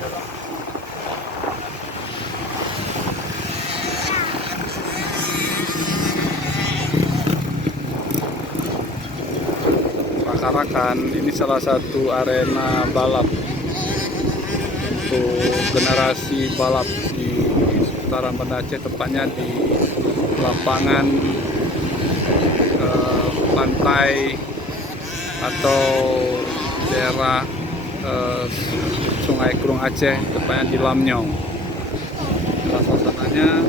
Rakan-rakan, ini salah satu arena balap untuk generasi balap di seputaran Banda Aceh, tepatnya di lapangan pantai atau daerah Sungai Kurung Aceh, tepatnya di Lamnyong. Inilah suasananya.